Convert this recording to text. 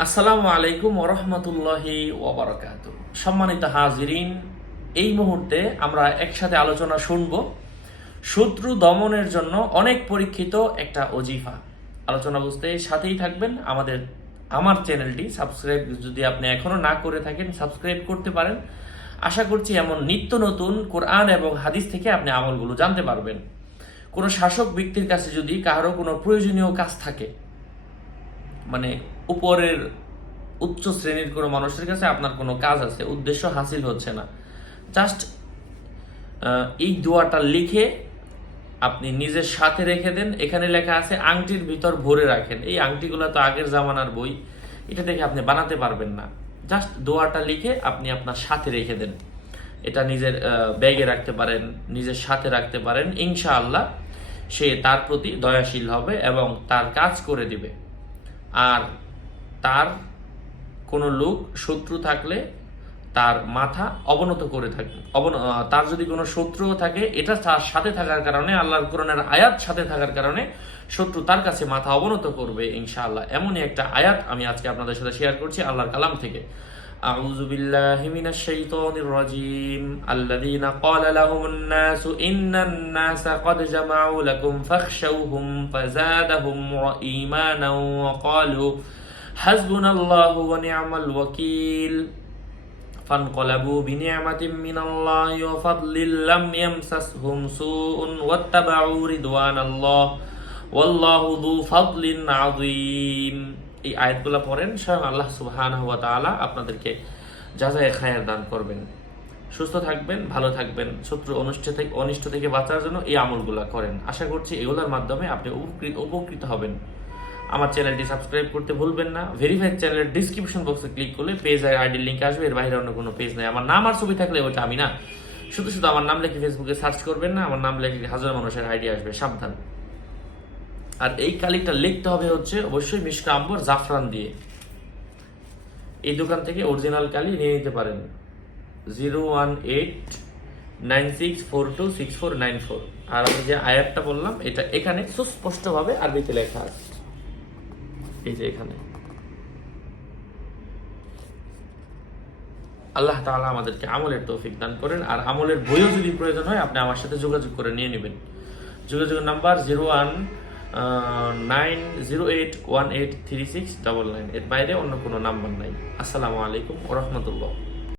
আসসালামু আলাইকুম ওরহমতুল্লাহি ওবরাকাত সম্মানিত হাজিরিন, এই মুহূর্তে আমরা একসাথে আলোচনা শুনব শত্রু দমনের জন্য অনেক পরীক্ষিত একটা অজিফা আলোচনা বুঝতে সাথেই থাকবেন আমাদের, আমার চ্যানেলটি। সাবস্ক্রাইব যদি আপনি এখনও না করে থাকেন, সাবস্ক্রাইব করতে পারেন। আশা করছি এমন নিত্য নতুন কোরআন এবং হাদিস থেকে আপনি আমলগুলো জানতে পারবেন। কোনো শাসক ব্যক্তির কাছে যদি কারও কোনো প্রয়োজনীয় কাজ থাকে মানে উপরের উচ্চ শ্রেণির কোনো মানুষের কাছে আপনার কোনো কাজ আছে, উদ্দেশ্য হাসিল হচ্ছে না। জাস্ট এই দোয়াটা লিখে আপনি নিজের সাথে রেখে দেন। এখানে লেখা আছে, আংটির ভিতর ভরে রাখেন। এই আংটিগুলো তো আগের জামানার বই। এটা দেখে আপনি বানাতে পারবেন না। জাস্ট দোয়াটা লিখে আপনি আপনার সাথে রেখে দেন। এটা নিজের ব্যাগে রাখতে পারেন, নিজের সাথে রাখতে পারেন। ইনশাআল্লাহ সে তার প্রতি দয়াশীল হবে এবং তার কাজ করে দিবে। আর তার কোনো লোক শত্রু থাকলে তার মাথা অবনত করে থাকে অবন আহ, তার যদি কোনো শত্রুও থাকে এটা তার সাথে থাকার কারণে আল্লাহর কোরআনের আয়াত সাথে থাকার কারণে শত্রু তার কাছে মাথা অবনত করবে ইনশাআল্লাহ এমনই একটা আয়াত আমি আজকে আপনাদের সাথে শেয়ার করছি আল্লাহর কালাম থেকে أعوذ بالله من الشيطان الرجيم الذين قال لهم الناس إن الناس قد جمعوا لكم فاخشوهم فزادهم إيمانا وقالوا হাসবুনাল্লাহু ওয়া নি'মাল ওয়াকিল। ফানকলাবু বিনি'মাতিম মিনাল্লাহি ওয়া ফাদলিল লাম ইয়ামসাসহুম সুউন ওয়াত্তাবাউ রিদওয়ানাল্লাহ। ওয়াল্লাহু যু ফাদলিন আযীম। এই আয়াতগুলো পড়েন স্বয়ং আল্লাহ সুবহানাহু ওয়া তাআলা আপনাদেরকে জাযায়ে খায়ের দান করবেন। সুস্থ থাকবেন, ভালো থাকবেন, শত্রু অনুষ্ঠিত থেকে অনিষ্ট থেকে বাঁচার জন্য এই আমলগুলা করেন। আশা করছি এগুলোর মাধ্যমে আপনি উপকৃত হবেন। আমার চ্যানেলটি সাবস্ক্রাইব করতে ভুলবেন না। ভেরিফাইড চ্যানেলের ডিসক্রিপশন বক্সে ক্লিক করলে পেজ আর আইডি লিঙ্ক আসবে। এর বাইরে অন্য কোনো পেজ নেই। আমার নাম আর ছবি থাকলে ওটা আমি না। শুধু শুধু আমার নাম লিখে ফেসবুকে সার্চ করবেন না। আমার নাম লিখে হাজার মানুষের আইডি আসবে। সাবধান। আর এই কালিটা লিখতে হবে হচ্ছে অবশ্যই মিশকা আম্বর জাফরান দিয়ে। এই দোকান থেকে অরিজিনাল কালি নিয়ে নিতে পারেন। Zero one eight nine six four two six four nine four আর আমি যে আয়াতটা বললাম, এটা এখানে সুস্পষ্টভাবে আরবিতে লেখা আছে। এই যে এখানে। আল্লাহ তাআলা আমাদেরকে আমলের তৌফিক দান করেন, আর আমলের বইও যদি প্রয়োজন হয়, আপনি আমার সাথে যোগাযোগ করে নিয়ে নেবেন। যোগাযোগের number zero one nine zero eight one eight three six double nine. এর বাইরে অন্য কোনো নাম্বার নাই। আসসালামু আলাইকুম ওরহমতুল্লাহ